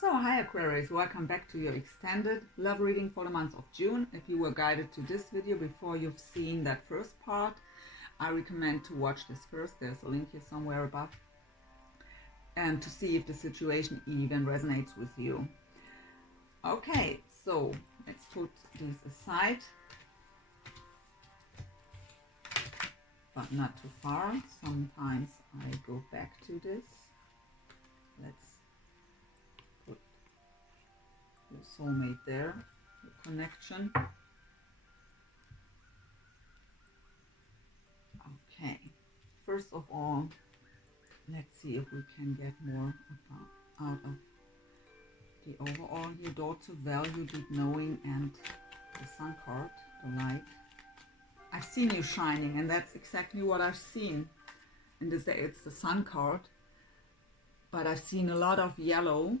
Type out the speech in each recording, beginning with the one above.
So, hi Aquarius, welcome back to your extended love reading for the month of June. If you were guided to this video before you've seen that first part, I recommend to watch this first. There's a link here somewhere above. And to see if the situation even resonates with you. Okay, so let's put these aside, but not too far. Sometimes I go back to this. Let's put your soulmate there, the connection. Okay, first of all, let's see if we can get more out of the overall here. Daughter, value, deep knowing, and the sun card, the light. I've seen you shining, and that's exactly what I've seen. And it's the sun card, but I've seen a lot of yellow,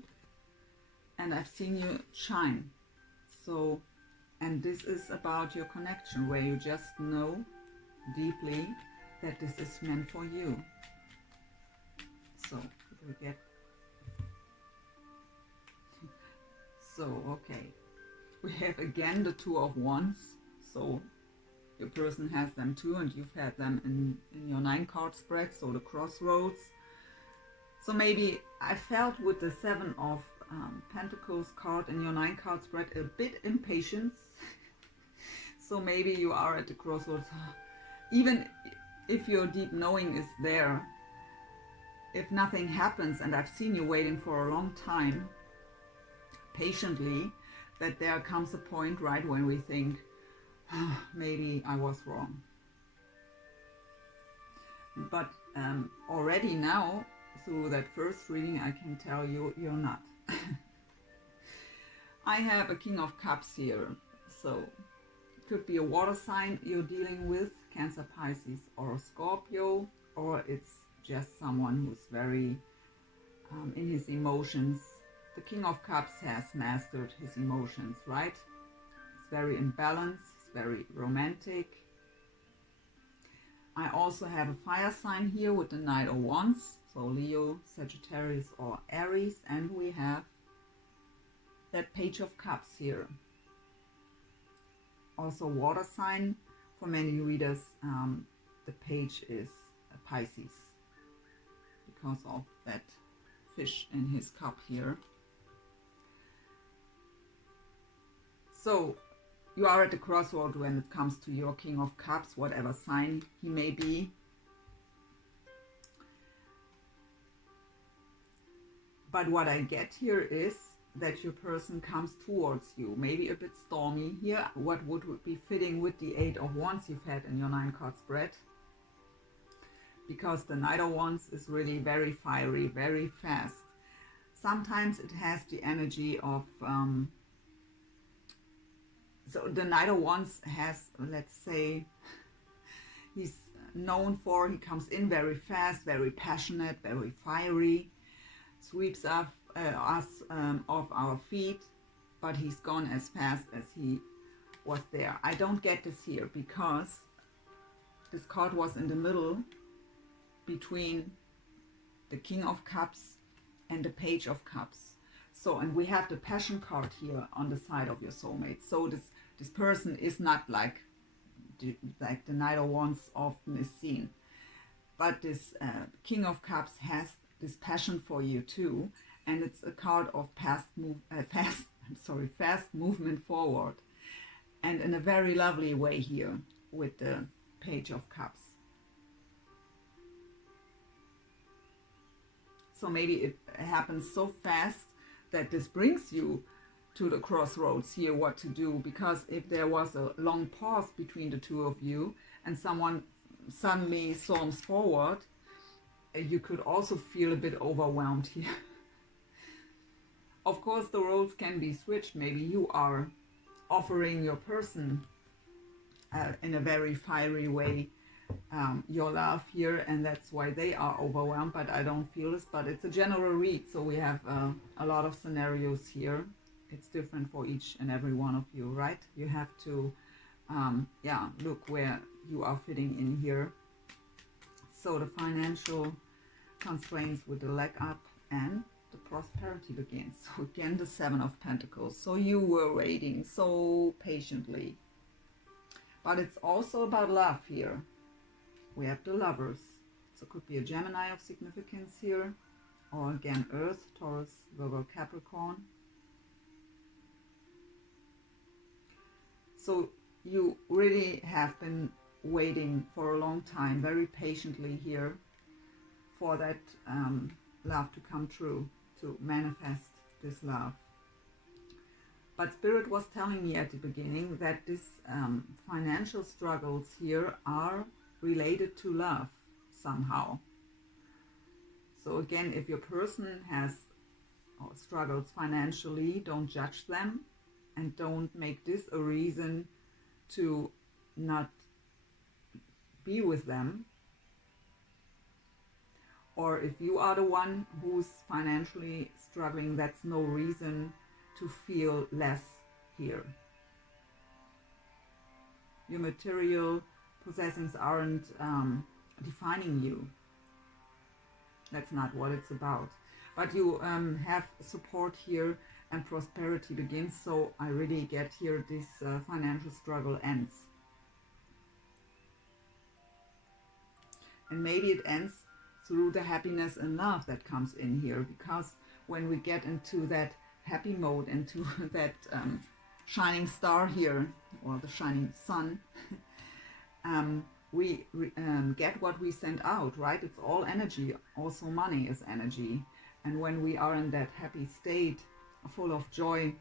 and I've seen you shine. So, and this is about your connection, where you just know deeply that this is meant for you. So, we get... So, okay. We have again the Two of Wands. So, your person has them too, and you've had them in your 9-card spread, so the crossroads. So maybe I felt with the Seven of Pentacles card in your 9-card spread a bit impatience. So maybe you are at the crossroads. Even if your deep knowing is there, if nothing happens, and I've seen you waiting for a long time, patiently, that there comes a point right when we think, maybe I was wrong. But already now, through that first reading, I can tell you, you're not. I have a King of Cups here. So it could be a water sign you're dealing with, Cancer, Pisces, or Scorpio, or it's just someone who's very in his emotions. The King of Cups has mastered his emotions, right? It's very in balance. Very romantic. I also have a fire sign here with the Knight of Wands, so Leo, Sagittarius, or Aries, and we have that Page of Cups here. Also water sign. For many readers, the page is a Pisces because of that fish in his cup here. So you are at the crossroad when it comes to your King of Cups, whatever sign he may be. But what I get here is that your person comes towards you, maybe a bit stormy here, what would be fitting with the 8 of Wands you've had in your 9-card spread. Because the Knight of Wands is really very fiery, very fast. Sometimes it has the energy of... So the Knight of Wands has, let's say, he's known for, he comes in very fast, very passionate, very fiery, sweeps us off our feet, but he's gone as fast as he was there. I don't get this here because this card was in the middle between the King of Cups and the Page of Cups. So, and we have the Passion card here on the side of your soulmate. So this person is not like the Knight of Wands often is seen. But this King of Cups has this passion for you too. And it's a card of fast movement forward. And in a very lovely way here with the Page of Cups. So maybe it happens so fast that this brings you to the crossroads here, what to do, because if there was a long pause between the two of you and someone suddenly storms forward, you could also feel a bit overwhelmed here. Of course, the roles can be switched. Maybe you are offering your person in a very fiery way your love here, and that's why they are overwhelmed, but I don't feel this. But it's a general read, so we have a lot of scenarios here. It's different for each and every one of you, right? You have to look where you are fitting in here. So the financial constraints with the leg up and the prosperity begins. So again, the Seven of Pentacles. So you were waiting so patiently. But it's also about love here. We have the Lovers. So it could be a Gemini of significance here. Or again, Earth, Taurus, Virgo, Capricorn. So you really have been waiting for a long time, very patiently here, for that love to come true, to manifest this love. But Spirit was telling me at the beginning that this financial struggles here are related to love somehow. So again, if your person has struggles financially, don't judge them and don't make this a reason to not be with them. Or if you are the one who's financially struggling, that's no reason to feel less here. Your material possessions aren't defining you. That's not what it's about. But you have support here and prosperity begins. So I really get here this financial struggle ends. And maybe it ends through the happiness and love that comes in here. Because when we get into that happy mode, into that shining star here, or the shining sun, we get what we send out, right? It's all energy. Also money is energy. And when we are in that happy state, full of joy,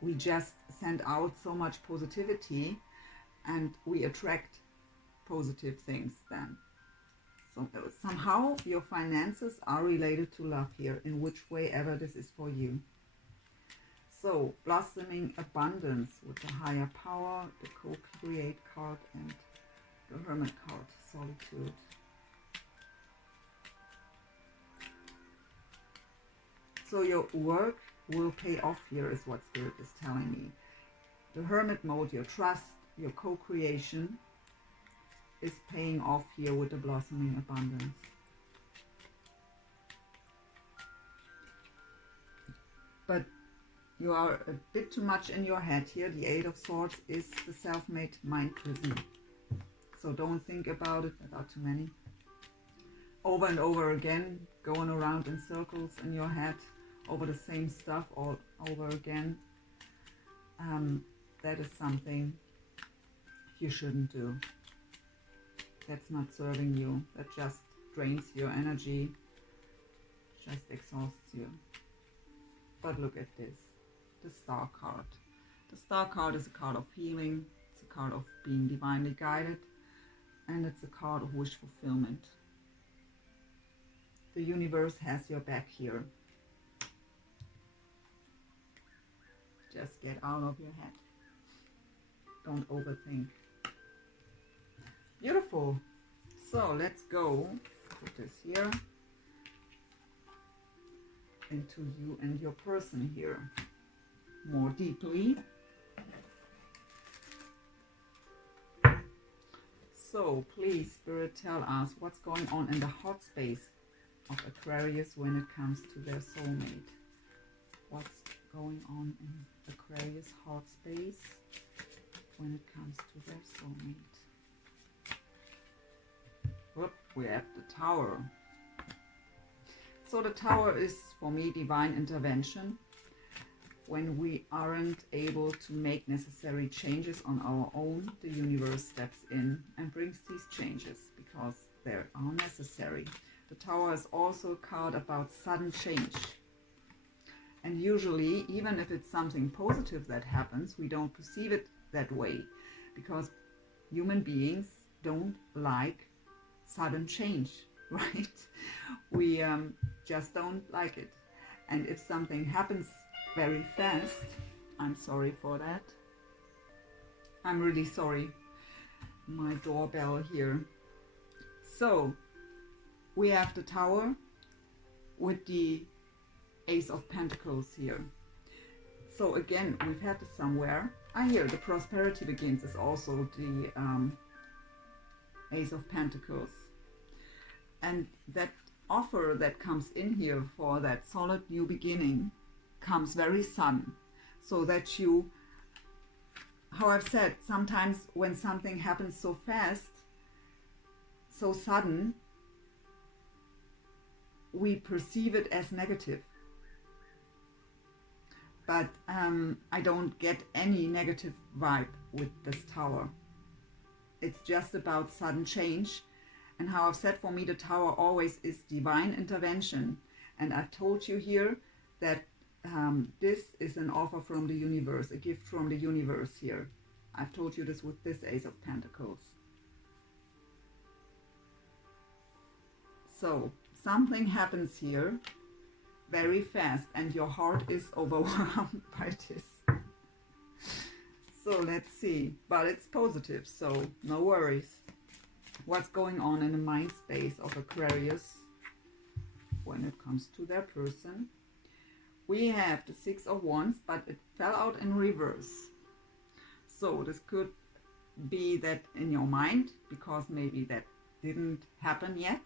we just send out so much positivity and we attract positive things then. So somehow your finances are related to love here, in which way ever this is for you. So blossoming abundance with the higher power, the co-create card, and the Hermit card, solitude. So your work will pay off here, is what Spirit is telling me. The Hermit mode, your trust, your co-creation, is paying off here with the blossoming abundance. But you are a bit too much in your head here. The Eight of Swords is the self-made mind prison. So don't think about it, about too many. Over and over again, going around in circles in your head, over the same stuff all over again. That is something you shouldn't do. That's not serving you. That just drains your energy, just exhausts you. But look at this, the Star card. The Star card is a card of healing. It's a card of being divinely guided. And it's a card of wish fulfillment. The universe has your back here. Just get out of your head. Don't overthink. Beautiful. So let's go, put this here, into you and your person here more deeply. So please, Spirit, tell us what's going on in the heart space of Aquarius when it comes to their soulmate. What's going on in Aquarius heart space when it comes to their soulmate? Whoop, we have the Tower. So the Tower is, for me, divine intervention. When we aren't able to make necessary changes on our own, the universe steps in and brings these changes because they are necessary. The Tower is also a card about sudden change. And usually, even if it's something positive that happens, we don't perceive it that way because human beings don't like sudden change, right? We just don't like it. And if something happens very fast, I'm sorry for that. I'm really sorry. My doorbell here. So we have the Tower with the Ace of Pentacles here. So again, we've had this somewhere. Here, the prosperity begins is also the Ace of Pentacles. And that offer that comes in here for that solid new beginning comes very sudden, so that you, how I've said, sometimes when something happens so fast, so sudden, we perceive it as negative. But I don't get any negative vibe with this Tower. It's just about sudden change. And how I've said, for me the Tower always is divine intervention. And I've told you here that this is an offer from the universe, a gift from the universe here. I've told you this with this Ace of Pentacles. So something happens here very fast and your heart is overwhelmed by this. So let's see, but it's positive, so no worries. What's going on in the mind space of Aquarius when it comes to their person? We have the Six of Wands, but it fell out in reverse. So this could be that in your mind, because maybe that didn't happen yet.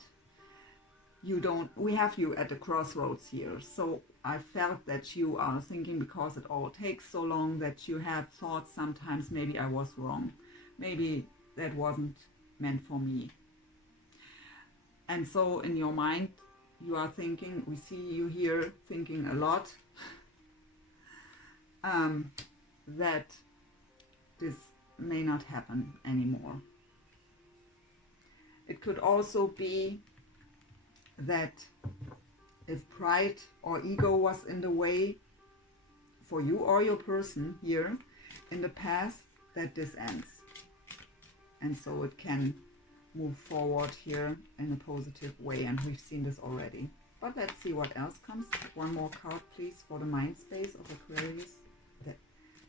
We have you at the crossroads here. So I felt that you are thinking, because it all takes so long, that you have thought sometimes, maybe I was wrong. Maybe that wasn't meant for me. And so in your mind, you are thinking, we see you here thinking a lot, that this may not happen anymore. It could also be that if pride or ego was in the way for you or your person here in the past, that this ends. And so it can move forward here in a positive way, and we've seen this already. But let's see what else comes. One more card, please, for the mind space of Aquarius.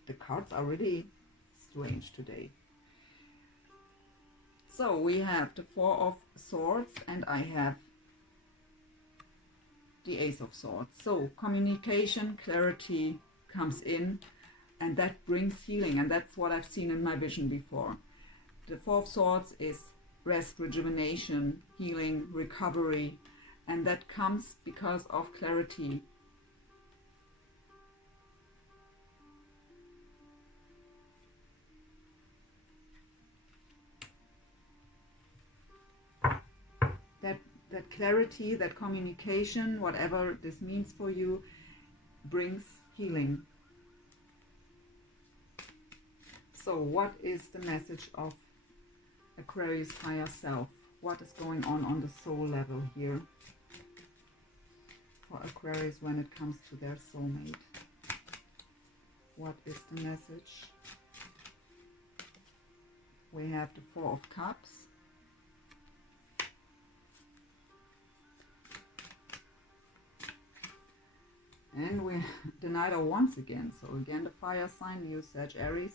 The cards are really strange today. So we have the Four of Swords, and I have the Ace of Swords. So communication, clarity comes in, and that brings healing, and that's what I've seen in my vision before. The Four of Swords is rest, rejuvenation, healing, recovery, and that comes because of clarity. That clarity, that communication, whatever this means for you, brings healing. So what is the message of Aquarius higher self? What is going on the soul level here for Aquarius when it comes to their soulmate? What is the message? We have the Four of Cups. And we the Knight of Wands again. So again, the fire sign, Leo, Sag, Aries.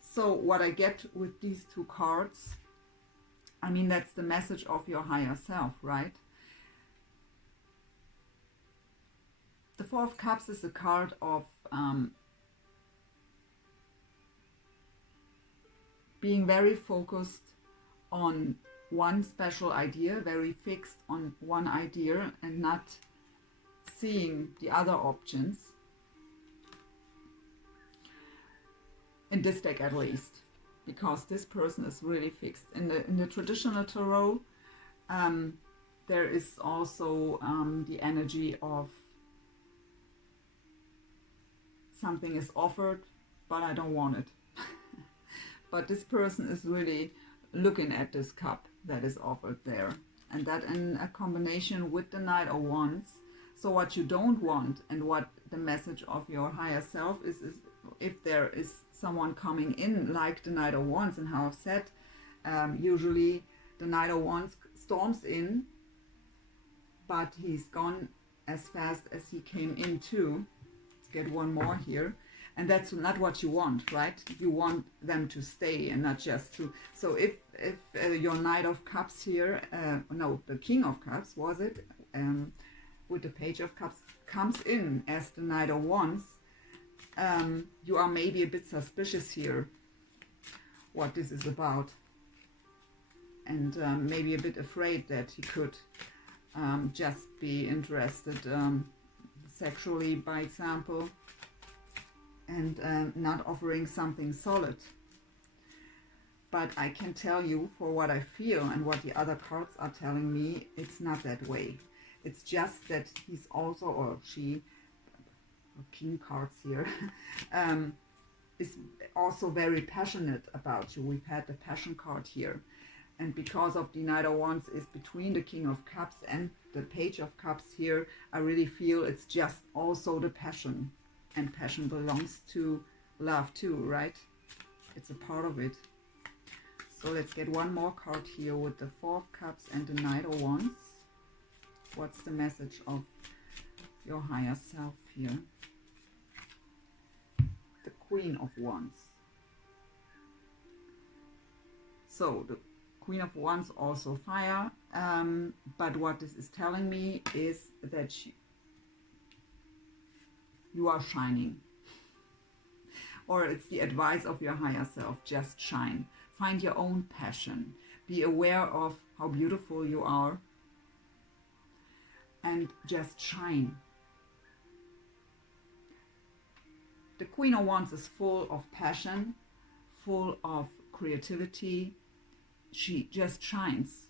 So what I get with these two cards, I mean, that's the message of your higher self, right? The Four of Cups is a card of being very focused on one special idea, very fixed on one idea and not seeing the other options. In this deck at least, because this person is really fixed. In the traditional tarot, there is also the energy of something is offered, but I don't want it. But this person is really looking at this cup that is offered there, and that in a combination with the Knight of Wands. So what you don't want, and what the message of your higher self is if there is someone coming in like the Knight of Wands, and how I've said, usually the Knight of Wands storms in, but he's gone as fast as he came in too. Let's get one more here. And that's not what you want, right? You want them to stay and not just to... So if your Knight of Cups here, no, the King of Cups, was it? With the Page of Cups, comes in as the Knight of Wands, you are maybe a bit suspicious here what this is about. and maybe a bit afraid that he could just be interested sexually, by example, and not offering something solid. But I can tell you, for what I feel and what the other cards are telling me, it's not that way. It's just that he's also, or she, king cards here, is also very passionate about you. We've had the passion card here. And because of the Knight of Wands is between the King of Cups and the Page of Cups here, I really feel it's just also the passion. And passion belongs to love too, right? It's a part of it. So let's get one more card here with the Four of Cups and the Knight of Wands. What's the message of your higher self here? The Queen of Wands. So the Queen of Wands, also fire. But what this is telling me is that you are shining. Or it's the advice of your higher self, just shine. Find your own passion. Be aware of how beautiful you are. And just shine. The Queen of Wands is full of passion, full of creativity. She just shines.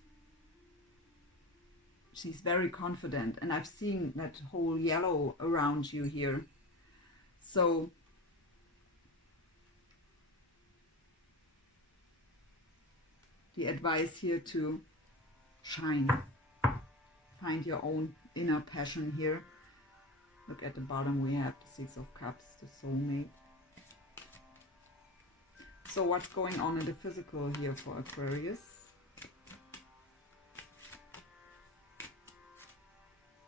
She's very confident. And I've seen that whole yellow around you here. So the advice here to shine. Find your own inner passion here. Look at the bottom, we have the Six of Cups, the soulmate. So what's going on in the physical here for Aquarius?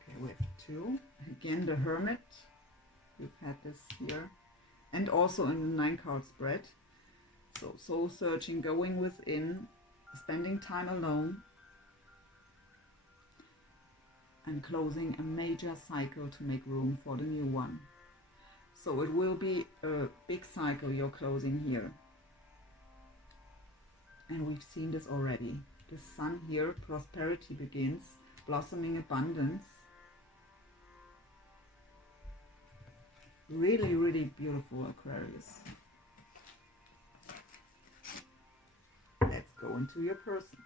Okay, we have two. Again, the Hermit. We've had this here. And also in the 9-card spread. So soul searching, going within, spending time alone, and closing a major cycle to make room for the new one. So it will be a big cycle you're closing here. And we've seen this already. The sun here, prosperity begins, blossoming abundance. Really, really beautiful, Aquarius. Let's go into your person.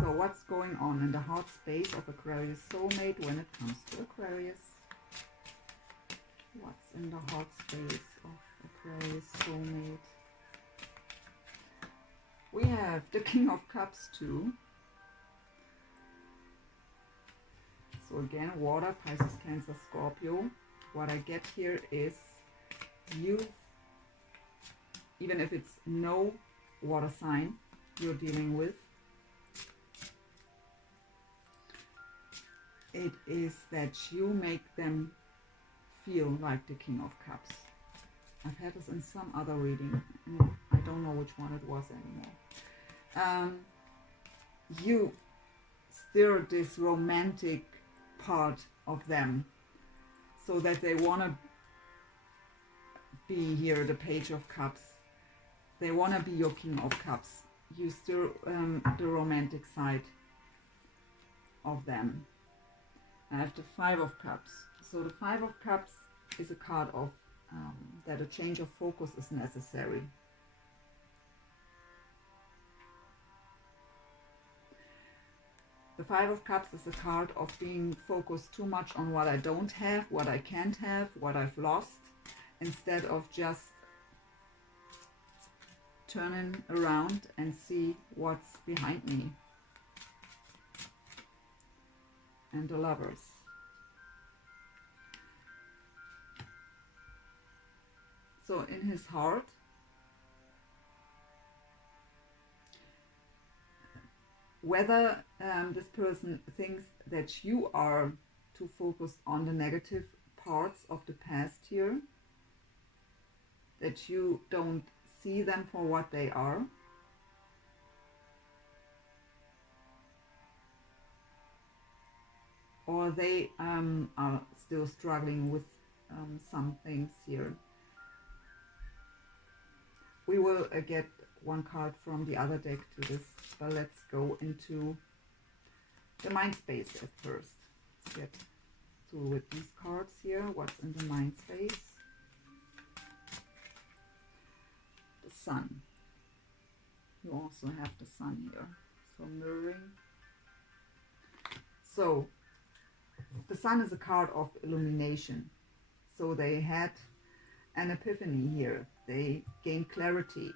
So what's going on in the heart space of Aquarius soulmate when it comes to Aquarius? What's in the heart space of Aquarius soulmate? We have the King of Cups too. So again, water, Pisces, Cancer, Scorpio. What I get here is you, even if it's no water sign you're dealing with, it is that you make them feel like the King of Cups. I've had this in some other reading, and I don't know which one it was anymore. You stir this romantic part of them so that they want to be here, the Page of Cups. They want to be your King of Cups. You stir the romantic side of them. I have the Five of Cups. So the Five of Cups is a card of that a change of focus is necessary. The Five of Cups is a card of being focused too much on what I don't have, what I can't have, what I've lost, instead of just turning around and see what's behind me. And the Lovers. So in his heart, whether this person thinks that you are too focused on the negative parts of the past here, that you don't see them for what they are, or they are still struggling with some things here. We will get one card from the other deck to this, but let's go into the mind space at first. Let's get through with these cards here. What's in the mind space? The Sun. You also have the Sun here. So mirroring. So the Sun is a card of illumination. So they had an epiphany here. They gained clarity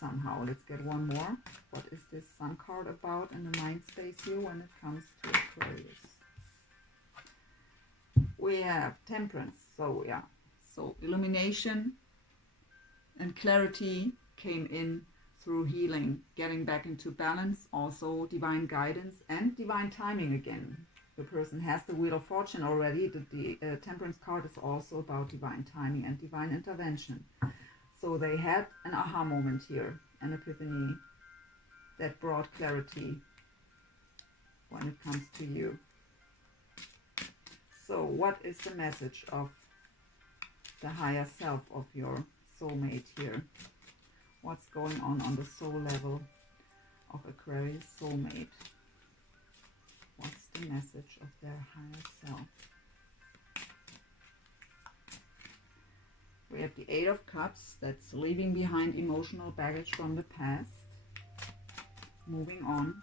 somehow. Let's get one more. What is this Sun card about in the mind space here when it comes to Aquarius? We have Temperance. So yeah, so illumination and clarity came in through healing, getting back into balance, also divine guidance and divine timing again. The person has the Wheel of Fortune already. The Temperance card is also about divine timing and divine intervention. So they had an aha moment here, an epiphany that brought clarity when it comes to you. So what is the message of the higher self of your soulmate here? What's going on the soul level of Aquarius soulmate? What's the message of their higher self? We have the Eight of Cups. That's leaving behind emotional baggage from the past. Moving on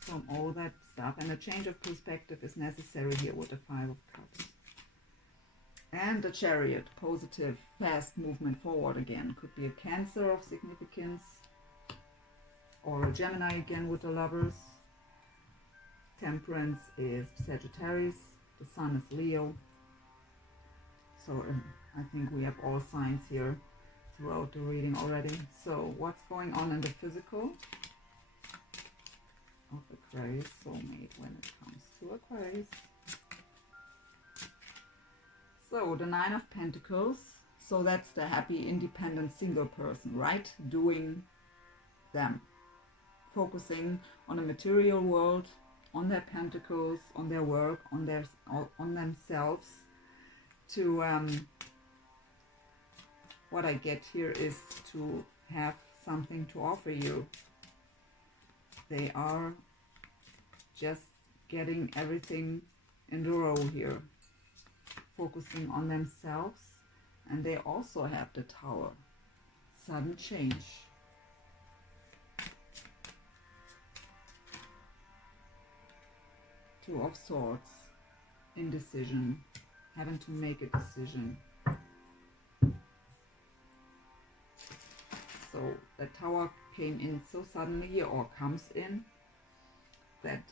from all that stuff. And a change of perspective is necessary here with the Five of Cups. And the Chariot. Positive, fast movement forward again. Could be a Cancer of significance. Or a Gemini again with the Lovers. Temperance is Sagittarius. The Sun is Leo. So I think we have all signs here throughout the reading already. So what's going on in the physical of Aquarius soulmate when it comes to Aquarius? So the Nine of Pentacles. So that's the happy, independent, single person, right? Doing them. Focusing on the material world, on their pentacles, on their work, on themselves. To what I get here is to have something to offer you. They are just getting everything in a row here, focusing on themselves, and they also have the Tower, sudden change. Two of Swords, indecision, having to make a decision. So the Tower came in so suddenly, or comes in, that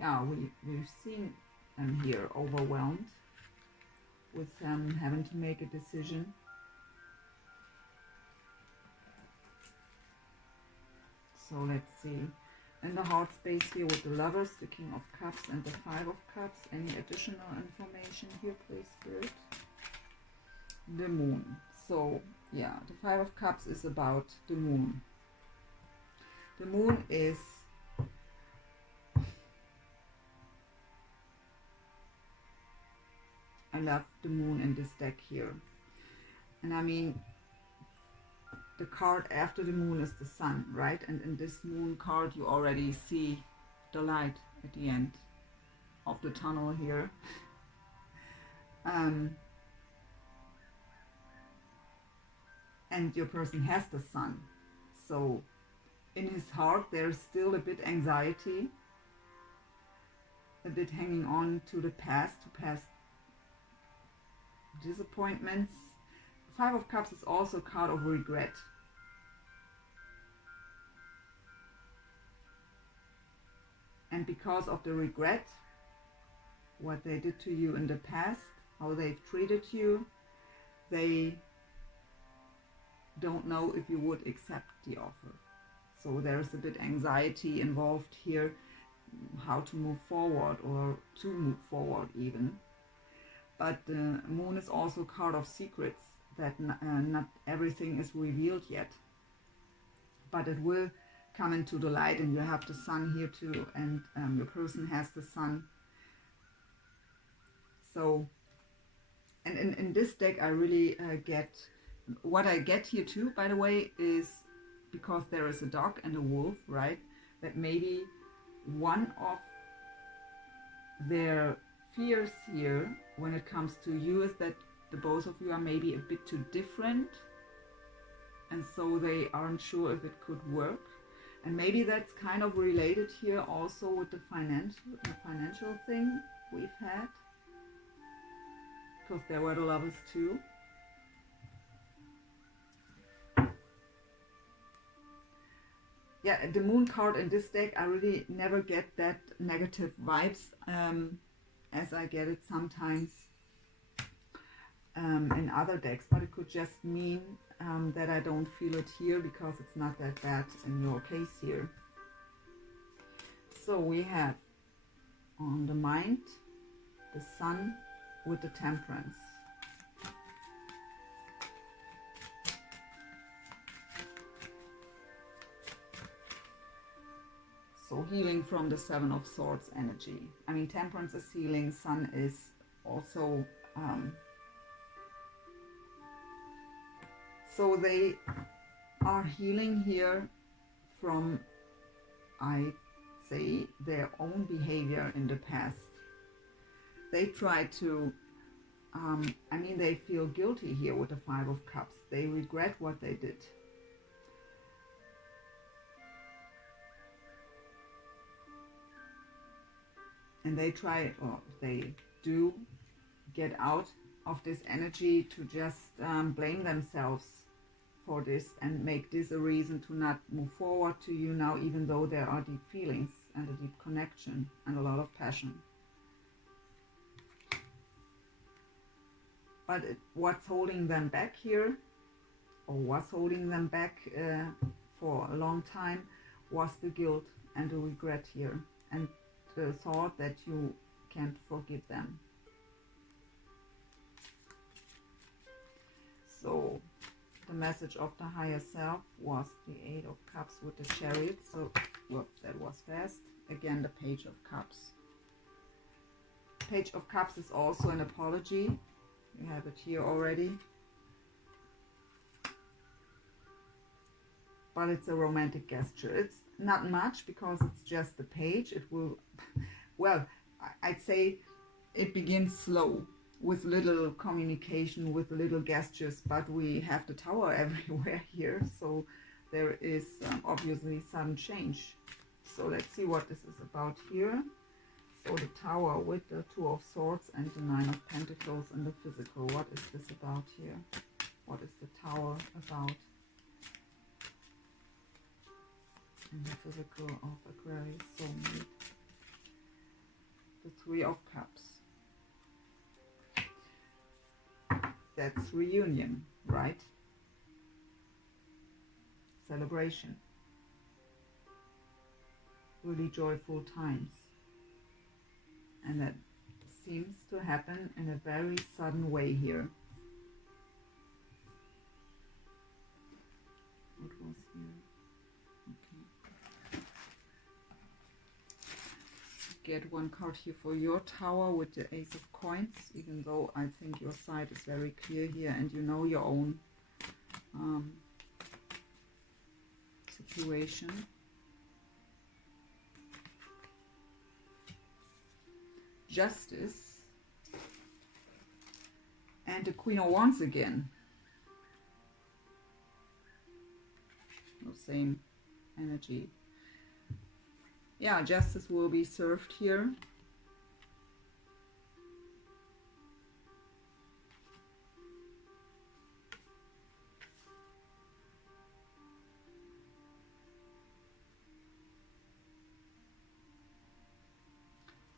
yeah, we've seen them here overwhelmed with having to make a decision. So let's see. In the heart space here with the Lovers, the King of Cups and the Five of Cups. Any additional information here, please, Spirit? The Moon. So, yeah, the Five of Cups is about the Moon. The Moon is I love the Moon in this deck here. And I mean, the card after the Moon is the Sun, right? And in this Moon card you already see the light at the end of the tunnel here. And your person has the Sun. So in his heart there's still a bit anxiety, a bit hanging on to the past, to past disappointments. Five of Cups is also a card of regret. And because of the regret, what they did to you in the past, how they've treated you, they don't know if you would accept the offer. So there's a bit anxiety involved here, how to move forward, or to move forward even. But the Moon is also a card of secrets, that not everything is revealed yet. But it will come into the light, and you have the Sun here too, and your person has the Sun. So, and in this deck I really get what I get here too, by the way, is because there is a dog and a wolf, right? That maybe one of their fears here when it comes to you is that the both of you are maybe a bit too different, and so they aren't sure if it could work. And maybe that's kind of related here also with the financial thing we've had, because there were the lovers too. Yeah, the moon card in this deck, I really never get that negative vibes as I get it sometimes in other decks, but it could just mean that I don't feel it here because it's not that bad in your case here. So we have on the mind the Sun with the Temperance. So healing from the Seven of Swords energy. I mean, Temperance is healing, Sun is also so they are healing here from, I say, their own behavior in the past. They try to, I mean, they feel guilty here with the Five of Cups. They regret what they did. And they try, or they do get out of this energy to just blame themselves for this and make this a reason to not move forward to you now, even though there are deep feelings and a deep connection and a lot of passion. But what's holding them back here, or was holding them back for a long time, was the guilt and the regret here, and the thought that you can't forgive them. So the message of the higher self was the Eight of Cups with the Chariot. So, well, that was fast. Again, the Page of Cups. Page of Cups is also an apology. You have it here already. But it's a romantic gesture. It's not much because it's just the page. It will, well, I'd say it begins slow with little communication, with little gestures, but we have the Tower everywhere here, so there is obviously some change. So let's see what this is about here. So the Tower with the Two of Swords and the Nine of Pentacles and the physical. What is this about here? What is the Tower about? And the physical of Aquarius soulmate. The Three of Cups. That's reunion, right? Celebration. Really joyful times. And that seems to happen in a very sudden way here. What was here? Okay. Get one card here for your Tower with the Ace of Coins, even though I think your side is very clear here and you know your own situation. Justice and the Queen of Wands again. The same energy. Yeah, justice will be served here.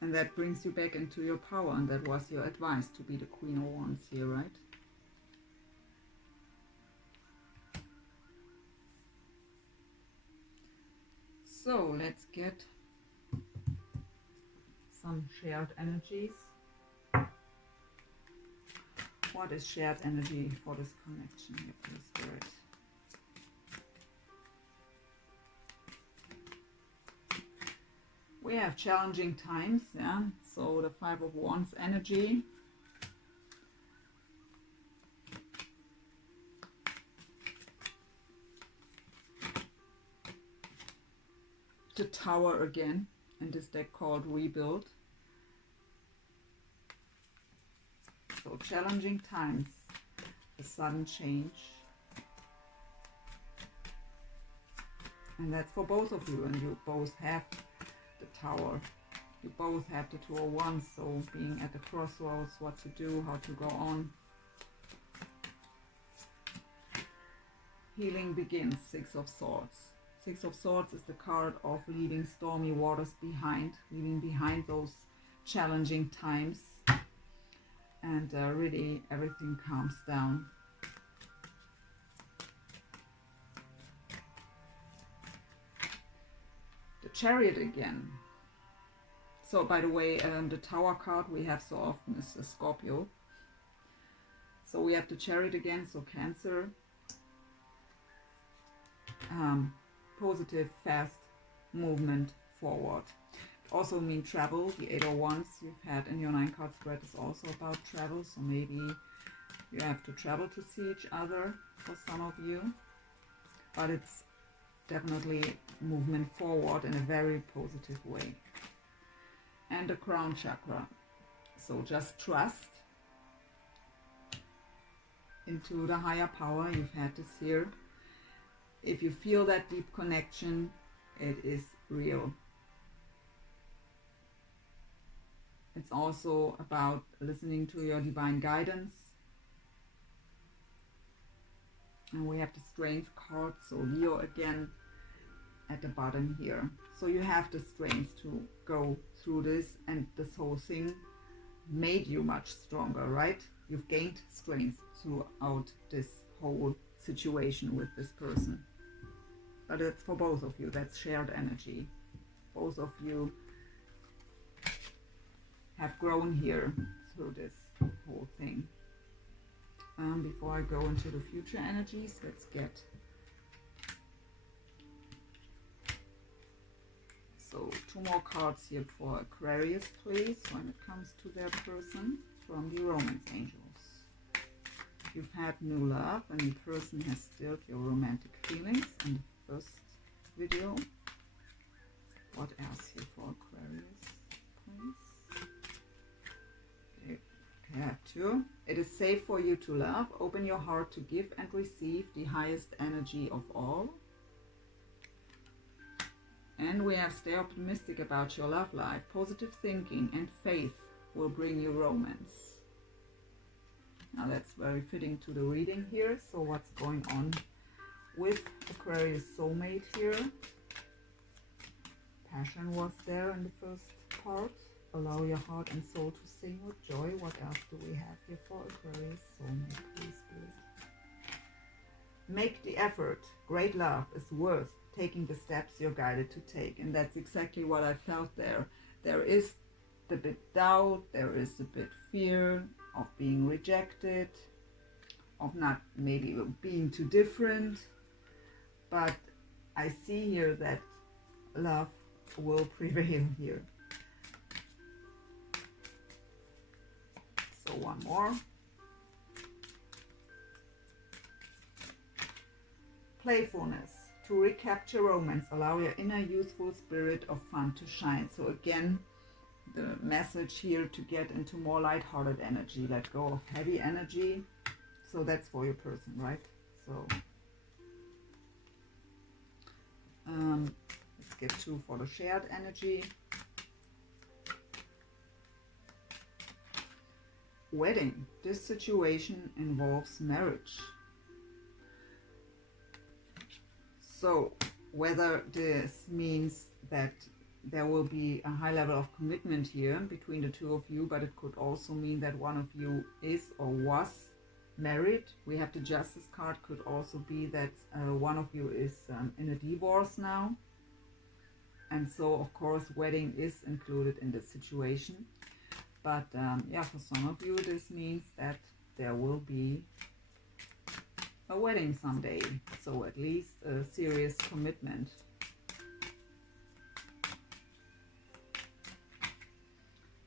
And that brings you back into your power, and that was your advice, to be the Queen of Wands here, right? So let's get some shared energies. What is shared energy for this connection here, please, Spirit? We have challenging times, yeah. So the Five of Wands energy. the Tower again in this deck called Rebuild. So challenging times, a sudden change. And that's for both of you, and you both have the Tower. You both have the Two of Wands, so being at the crossroads, what to do, how to go on. Healing begins, Six of Swords. Six of Swords is the card of leaving stormy waters behind, leaving behind those challenging times, and really everything calms down. The Chariot again. So by the way, the Tower card we have so often is a Scorpio. So we have the Chariot again, so Cancer. Positive, fast movement forward. Also mean travel. The Eight of Wands you've had in your 9-card spread is also about travel. So maybe you have to travel to see each other for some of you. But it's definitely movement forward in a very positive way. And the Crown Chakra. So just trust into the higher power. You've had this here. If you feel that deep connection, it is real. It's also about listening to your divine guidance. And we have the Strength card, so Leo again at the bottom here. So you have the strength to go through this, and this whole thing made you much stronger, right? You've gained strength throughout this whole situation with this person. But it's for both of you. That's shared energy. Both of you have grown here through this whole thing. Before I go into the future energies, let's get so 2 more cards here for Aquarius, please, when it comes to their person from the Romance Angels. You've had new love, and the person has stilled your romantic feelings in the first video. What else here for Aquarius, please? Okay, I have 2. It is safe for you to love. Open your heart to give and receive the highest energy of all. And we have stay optimistic about your love life. Positive thinking and faith will bring you romance. Now that's very fitting to the reading here. So what's going on with Aquarius soulmate here? Passion was there in the first part. Allow your heart and soul to sing with joy. What else do we have here for Aquarius soulmate, please, Spirit? Make the effort. Great love is worth taking the steps you're guided to take. And that's exactly what I felt there. There is the bit doubt, there is a bit fear of being rejected, of not maybe being too different. But I see here that love will prevail here. So one more. Playfulness. To recapture romance, allow your inner youthful spirit of fun to shine. So again, the message here to get into more lighthearted energy. Let go of heavy energy. So that's for your person, right? So let's get 2 for the shared energy. Wedding. This situation involves marriage. So whether this means that there will be a high level of commitment here between the 2 of you, but it could also mean that one of you is or was married. We have the Justice card. Could also be that one of you is in a divorce now. And so, of course, wedding is included in this situation. But yeah, for some of you, this means that there will be a wedding someday. So at least a serious commitment.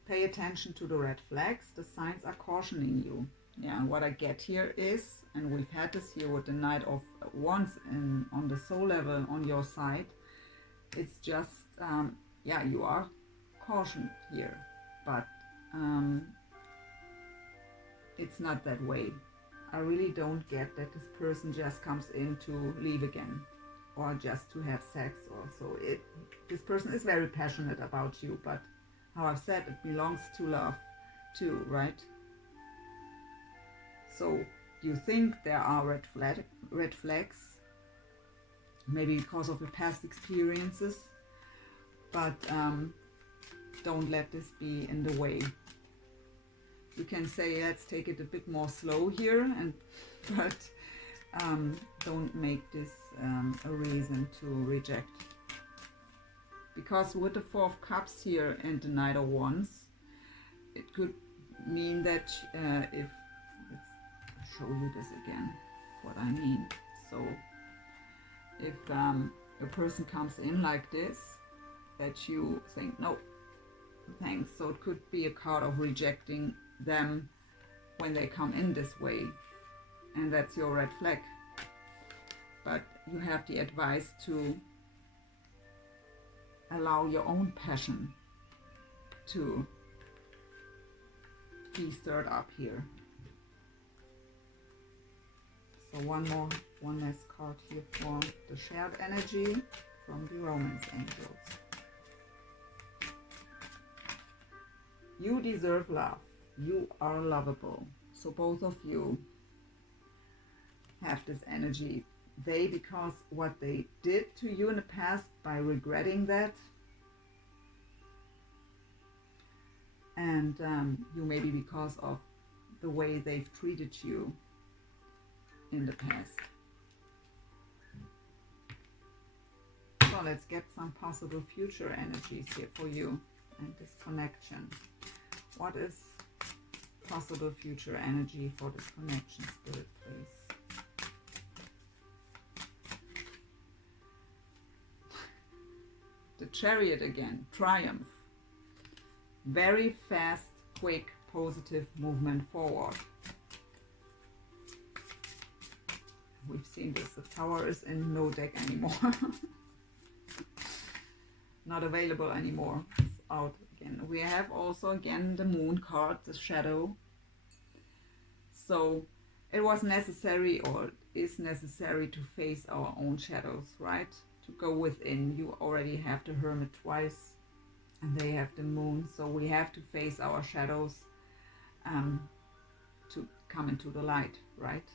Pay attention to the red flags. The signs are cautioning you. Yeah, and what I get here is, and we've had this here with the Knight of Wands on the soul level on your side, It's just, yeah, you are cautioned here, but it's not that way. I really don't get that this person just comes in to leave again, or just to have sex or so. This person is very passionate about you, but how I've said, it belongs to love too, right? So you think there are red flags, maybe because of your past experiences, but don't let this be in the way. You can say, let's take it a bit more slow here, but don't make this a reason to reject. Because with the Four of Cups here and the Knight of Wands, it could mean that if, let's show you this again, what I mean. So if a person comes in like this, that you think, no, thanks. So it could be a card of rejecting them when they come in this way, and that's your red flag. But you have the advice to allow your own passion to be stirred up here. So one last card here for the shared energy from the Romance Angels. You deserve love. You are lovable. So both of you have this energy. They, because what they did to you in the past, by regretting that, and you maybe because of the way they've treated you in the past. So let's get some possible future energies here for you and this connection. What is possible future energy for this connection, Spirit, please? The Chariot again, triumph. Very fast, quick, positive movement forward. We've seen this. The Tower is in no deck anymore. Not available anymore. It's out again. We have also again the Moon card, the shadow. So it was necessary, or is necessary, to face our own shadows, right? To go within. You already have the Hermit twice, and they have the Moon. So we have to face our shadows to come into the light, right?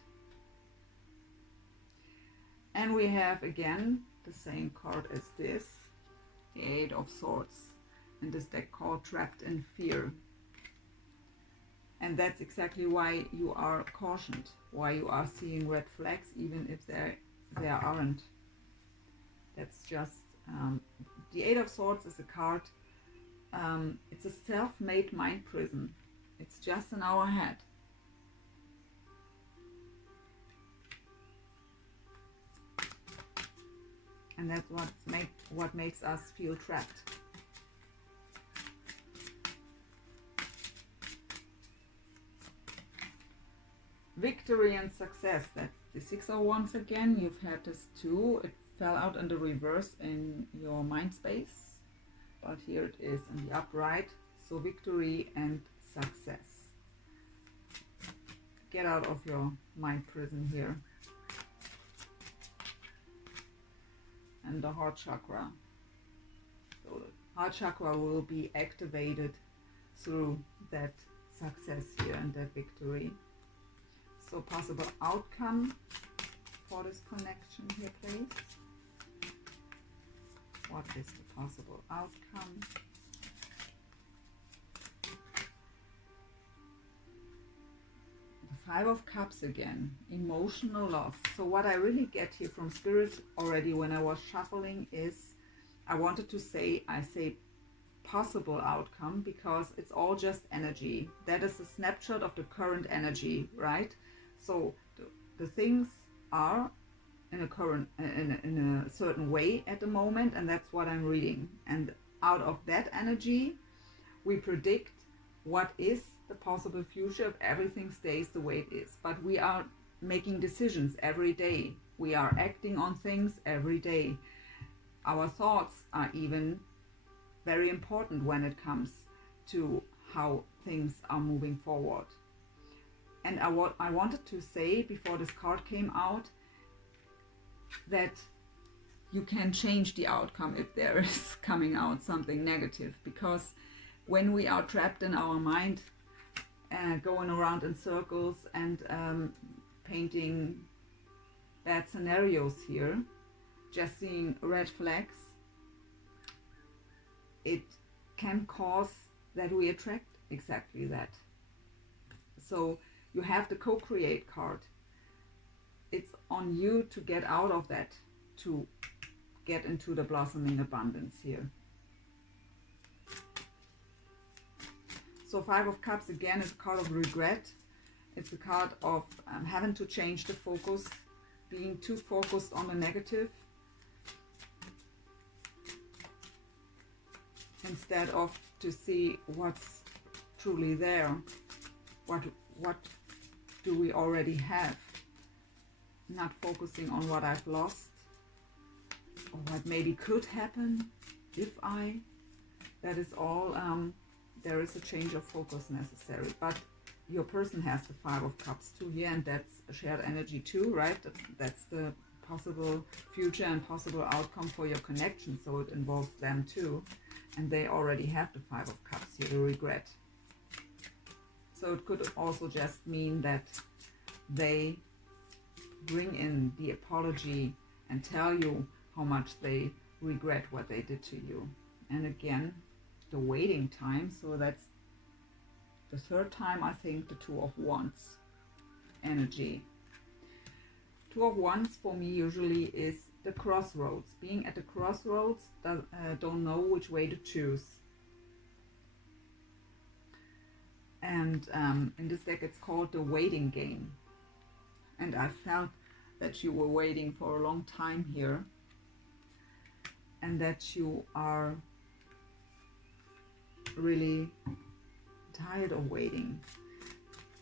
And we have again the same card as this, the Eight of Swords, and this deck called Trapped in Fear. And that's exactly why you are cautioned, why you are seeing red flags, even if there aren't. That's just, the Eight of Swords is a card, it's a self-made mind prison. It's just in our head. And that's what makes us feel trapped. Victory and success. That's the Six of Wands again. You've had this too. It fell out in the reverse in your mind space, but here it is in the upright. So victory and success. Get out of your mind prison here. And the heart chakra. So the heart chakra will be activated through that success here and that victory. So possible outcome for this connection here, please. What is the possible outcome? Five of Cups again, emotional loss. So what I really get here from Spirit already when I was shuffling is, I wanted to say, I say possible outcome because it's all just energy. That is a snapshot of the current energy, right? So the things are in a certain way at the moment, and that's what I'm reading. And out of that energy, we predict what is the possible future if everything stays the way it is. But we are making decisions every day. We are acting on things every day. Our thoughts are even very important when it comes to how things are moving forward. And I wanted to say before this card came out that you can change the outcome if there is coming out something negative, because when we are trapped in our mind, going around in circles and painting bad scenarios here, just seeing red flags, it can cause that we attract exactly that. So you have the co-create card. It's on you to get out of that, to get into the blossoming abundance here. So Five of Cups again is a card of regret. It's a card of having to change the focus, being too focused on the negative instead of to see what's truly there. What do we already have? Not focusing on what I've lost or what maybe could happen if I. That is all. There is a change of focus necessary. But your person has the Five of Cups too here, and that's a shared energy too, right? That's the possible future and possible outcome for your connection. So it involves them too. And they already have the Five of Cups here, the regret. So it could also just mean that they bring in the apology and tell you how much they regret what they did to you. And again, the waiting time, so that's the third time, I think, the Two of Wands energy. Two of Wands for me usually is the crossroads. Being at the crossroads, don't know which way to choose. And in this deck it's called the waiting game. And I felt that you were waiting for a long time here, and that you are really tired of waiting,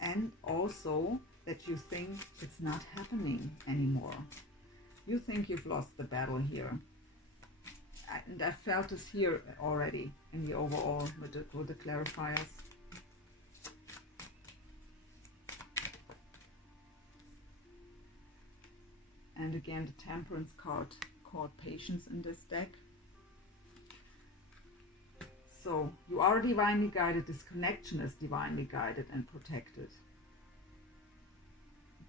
and also that you think it's not happening anymore. You think you've lost the battle here, and I felt this here already in the overall with the clarifiers. And again, the Temperance card called Patience in this deck. So you are divinely guided. This connection is divinely guided and protected.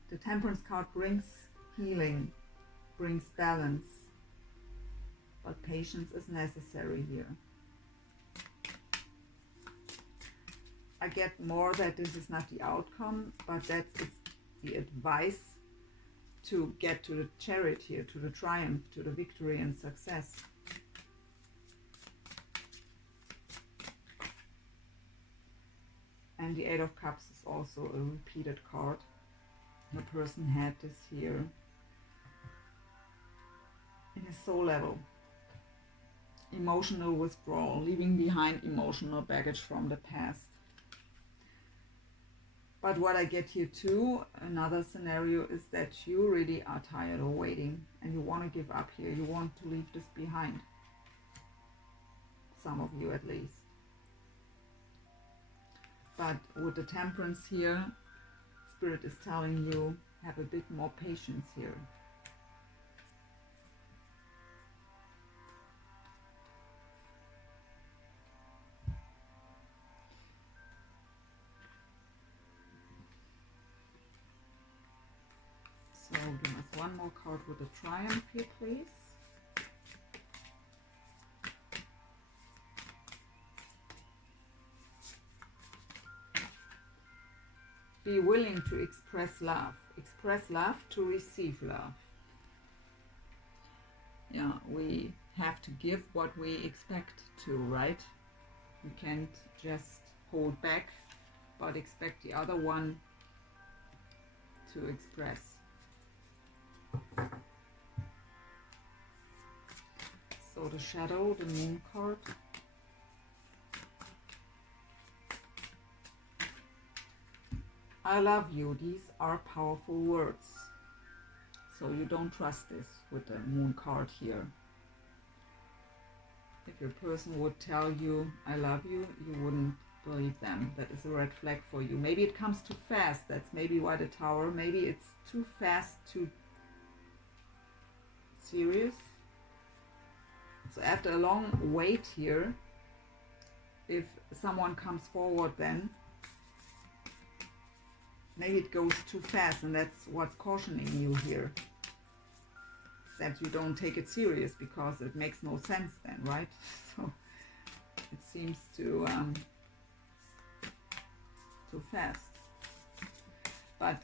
The Temperance card brings healing, brings balance, but patience is necessary here. I get more that this is not the outcome, but that is the advice to get to the chariot here, to the triumph, to the victory and success. And the Eight of Cups is also a repeated card. The person had this here in his soul level. Emotional withdrawal, leaving behind emotional baggage from the past. But what I get here too, another scenario, is that you really are tired of waiting and you want to give up here. You want to leave this behind. Some of you at least. But with the Temperance here, Spirit is telling you, have a bit more patience here. So give us one more card with the Triumph here, please. Be willing to express love. Express love to receive love. Yeah, we have to give what we expect to, right? We can't just hold back, but expect the other one to express. So the Shadow, the Moon card. I love you. These are powerful words. So you don't trust this with the Moon card here. If your person would tell you, I love you, you wouldn't believe them. That is a red flag for you. Maybe it comes too fast. That's maybe why the Tower. Maybe it's too fast, too serious. So after a long wait here, if someone comes forward, then maybe it goes too fast, and that's what's cautioning you here. That you don't take it serious, because it makes no sense then, right? So it seems too fast. But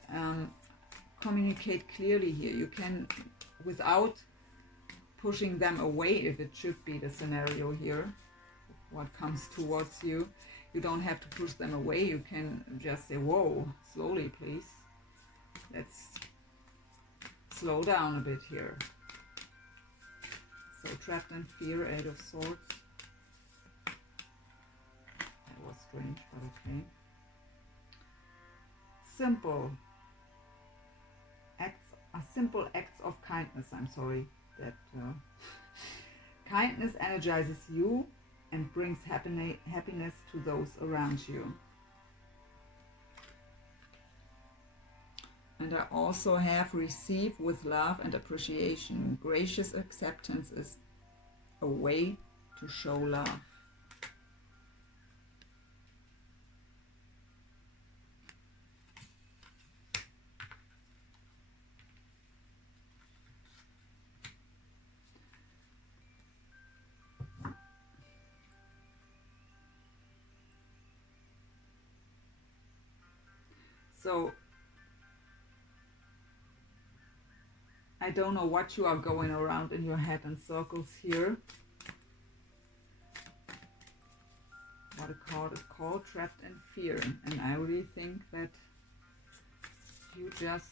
communicate clearly here. You can, without pushing them away, if it should be the scenario here, what comes towards you, you don't have to push them away. You can just say, whoa, slowly please. Let's slow down a bit here. So trapped in fear, 8 of Swords. That was strange, but okay. Simple acts of kindness. I'm sorry. That kindness energizes you and brings happiness to those around you. And I also have receive with love and appreciation. Gracious acceptance is a way to show love. So I don't know what you are going around in your head in circles here. What a card is called, trapped in fear. And I really think that you just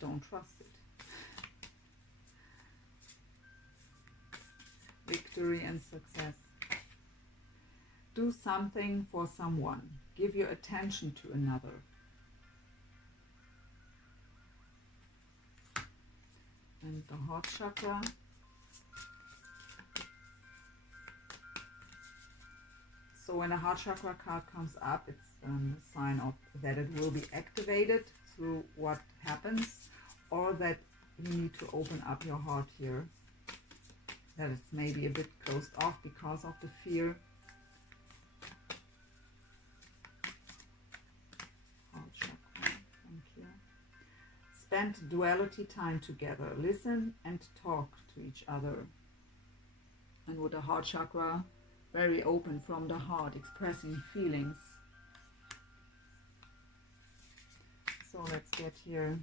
don't trust it. Victory and success. Do something for someone. Give your attention to another. And the heart chakra. So when a heart chakra card comes up, it's a sign of that it will be activated through what happens, or that you need to open up your heart here. That it's maybe a bit closed off because of the fear. Heart chakra, thank you. Spend duality time together. Listen and talk to each other. And with the heart chakra, very open from the heart, expressing feelings. So let's get here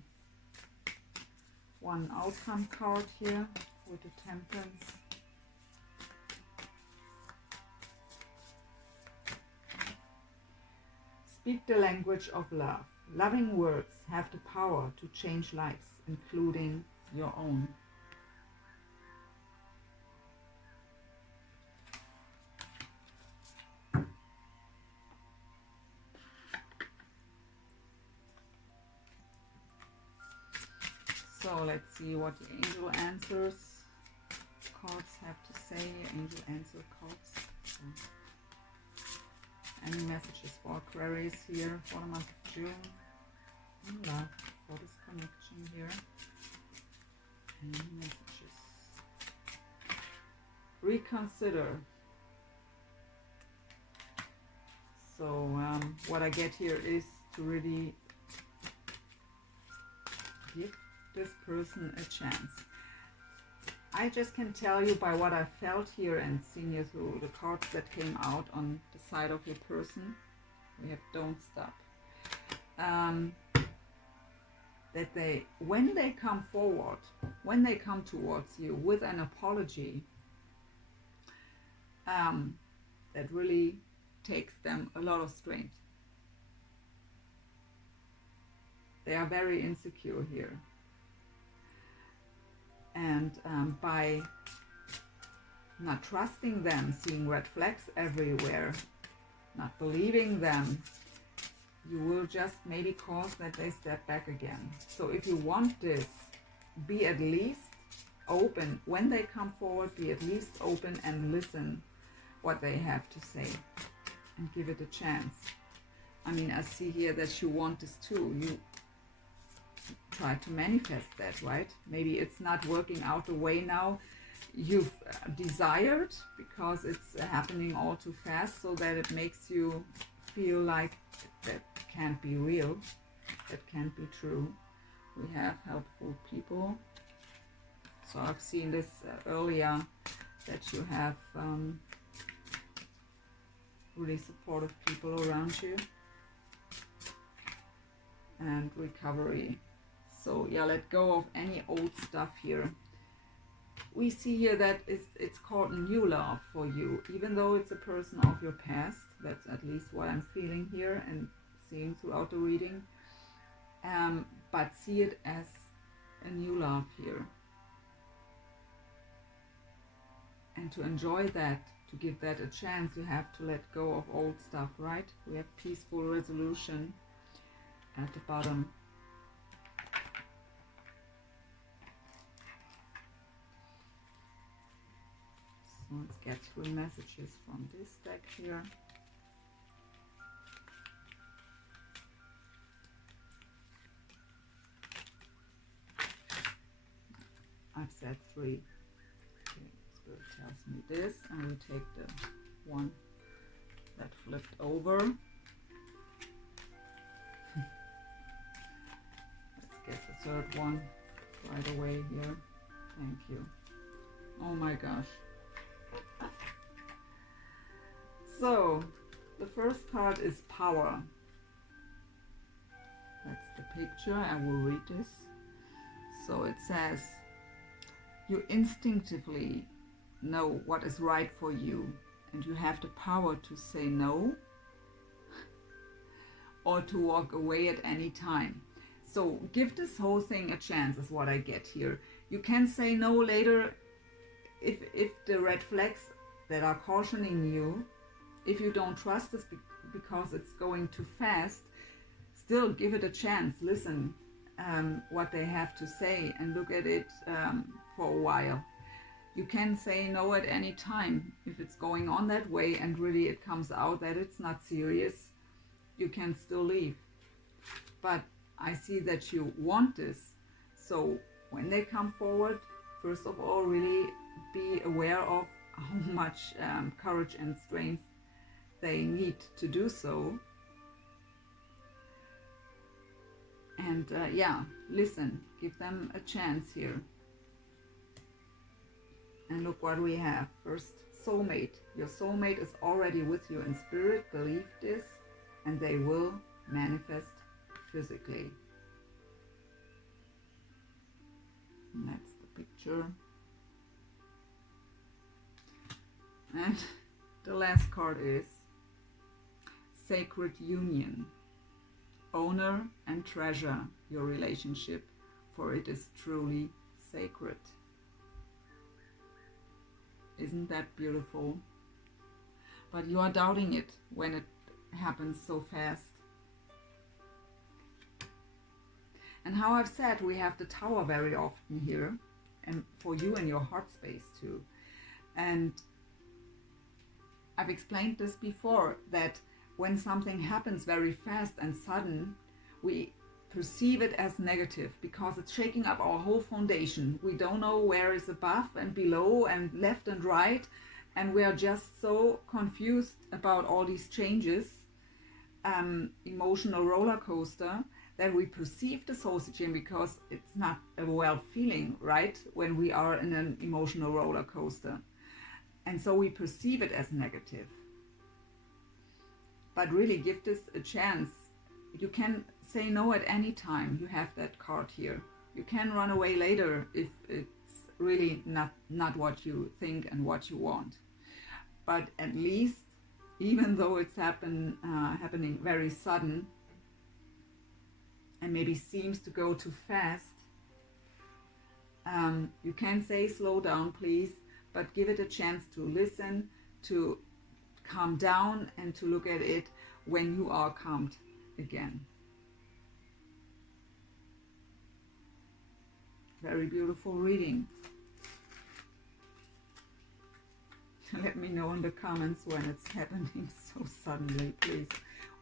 one outcome card here with the Temperance. Speak the language of love. Loving words have the power to change lives, including your own. So let's see what the angel answers cards have to say. Angel answer cards. So, any messages for Aquarius here for the month of June? In love for this connection here. Any messages? Reconsider. So what I get here is to really give this person a chance. I just can tell you by what I felt here and seeing you through the cards that came out on the side of your person. We have don't stop. That when they come forward, when they come towards you with an apology, that really takes them a lot of strength. They are very insecure here. And by not trusting them, seeing red flags everywhere, not believing them, you will just maybe cause that they step back again. So if you want this, be at least open. When they come forward, be at least open and listen what they have to say and give it a chance. I mean, I see here that you want this too. You try to manifest that, right? Maybe it's not working out the way now you've desired, because it's happening all too fast, so that it makes you feel like that can't be real, that can't be true. We have helpful people. So I've seen this earlier, that you have really supportive people around you. And recovery. So yeah, let go of any old stuff here. We see here that it's called new love for you, even though it's a person of your past. That's at least what I'm feeling here and seeing throughout the reading. But see it as a new love here. And to enjoy that, to give that a chance, you have to let go of old stuff, right? We have peaceful resolution at the bottom. So let's get 3 messages from this deck here. I've said 3. Okay, Spirit tells me this, and we take the one that flipped over. Let's get the 3rd one right away here. Thank you. Oh my gosh. So, the first card is power. That's the picture. I will read this. So it says, you instinctively know what is right for you, and you have the power to say no or to walk away at any time. So give this whole thing a chance is what I get here. You can say no later if the red flags that are cautioning you, if you don't trust this because it's going too fast, still give it a chance. Listen what they have to say and look at it for a while. You can say no at any time. If it's going on that way and really it comes out that it's not serious, you can still leave. But I see that you want this. So when they come forward, first of all, really be aware of how much courage and strength they need to do so. And yeah, listen, give them a chance here. And look what we have. First, soulmate. Your soulmate is already with you in spirit. Believe this, and they will manifest physically. And that's the picture. And the last card is Sacred Union. Honor and treasure your relationship, for it is truly sacred. Isn't that beautiful? But you are doubting it when it happens so fast. And how I've said, we have the Tower very often here, and for you in your heart space too. And I've explained this before, that when something happens very fast and sudden, we perceive it as negative because it's shaking up our whole foundation. We don't know where is above and below and left and right, and we are just so confused about all these changes, emotional roller coaster, that we perceive the soul searching because it's not a well feeling, right, when we are in an emotional roller coaster. And so we perceive it as negative. But really give this a chance. You can say no at any time. You have that card here. You can run away later if it's really not what you think and what you want. But at least, even though it's happening very sudden and maybe seems to go too fast, you can say slow down please, but give it a chance to listen, to calm down, and to look at it when you are calmed again. Very beautiful reading. Let me know in the comments when it's happening so suddenly, please,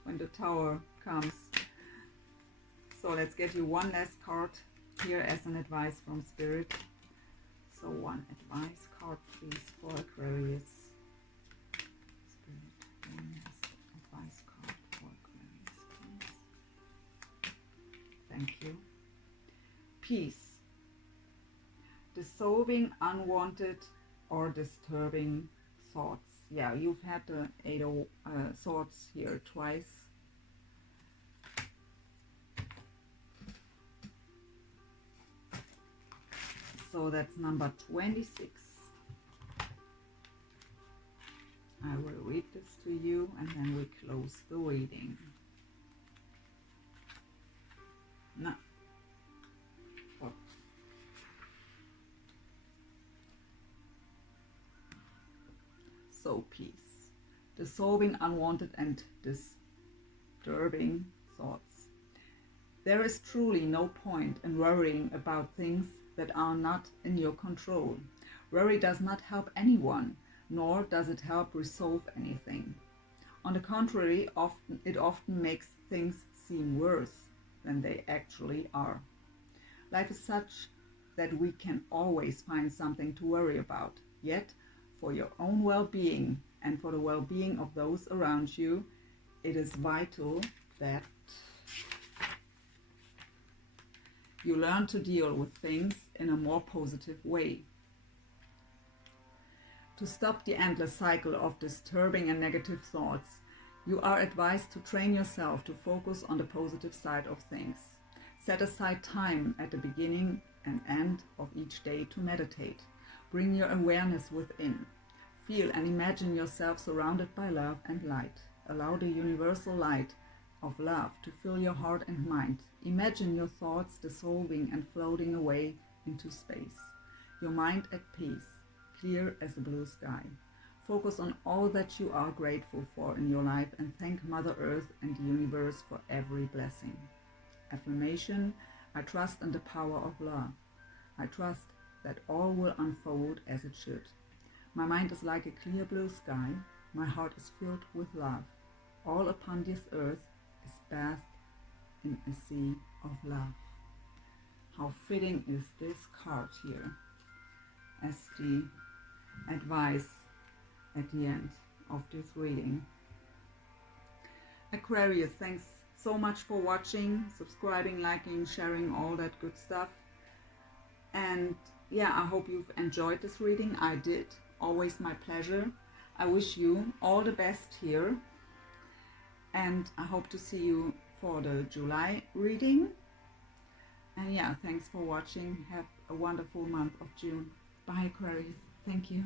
when the Tower comes. So let's get you one last card here as an advice from Spirit. So one advice card, please, for Aquarius. Spirit, one last advice card for Aquarius, please. Thank you. Peace. Dissolving unwanted or disturbing thoughts. Yeah, you've had the Eight of Swords here twice. So that's number 26. I will read this to you and then we close the reading. No. Oh. So peace. Dissolving unwanted and disturbing thoughts. There is truly no point in worrying about things that are not in your control. Worry does not help anyone, nor does it help resolve anything. On the contrary, it often makes things seem worse than they actually are. Life is such that we can always find something to worry about. Yet, for your own well-being and for the well-being of those around you, it is vital that you learn to deal with things in a more positive way. To stop the endless cycle of disturbing and negative thoughts, you are advised to train yourself to focus on the positive side of things. Set aside time at the beginning and end of each day to meditate. Bring your awareness within. Feel and imagine yourself surrounded by love and light. Allow the universal light of love to fill your heart and mind. Imagine your thoughts dissolving and floating away into space. Your mind at peace, clear as a blue sky. Focus on all that you are grateful for in your life and thank Mother Earth and the universe for every blessing. Affirmation: I trust in the power of love. I trust that all will unfold as it should. My mind is like a clear blue sky. My heart is filled with love. All upon this earth is bathed in a sea of love. How fitting is this card here as the advice at the end of this reading. Aquarius, thanks so much for watching, subscribing, liking, sharing, all that good stuff. And yeah, I hope you've enjoyed this reading. I did. Always my pleasure. I wish you all the best here. And I hope to see you for the July reading. And yeah, thanks for watching. Have a wonderful month of June. Bye, Aquarius. Thank you.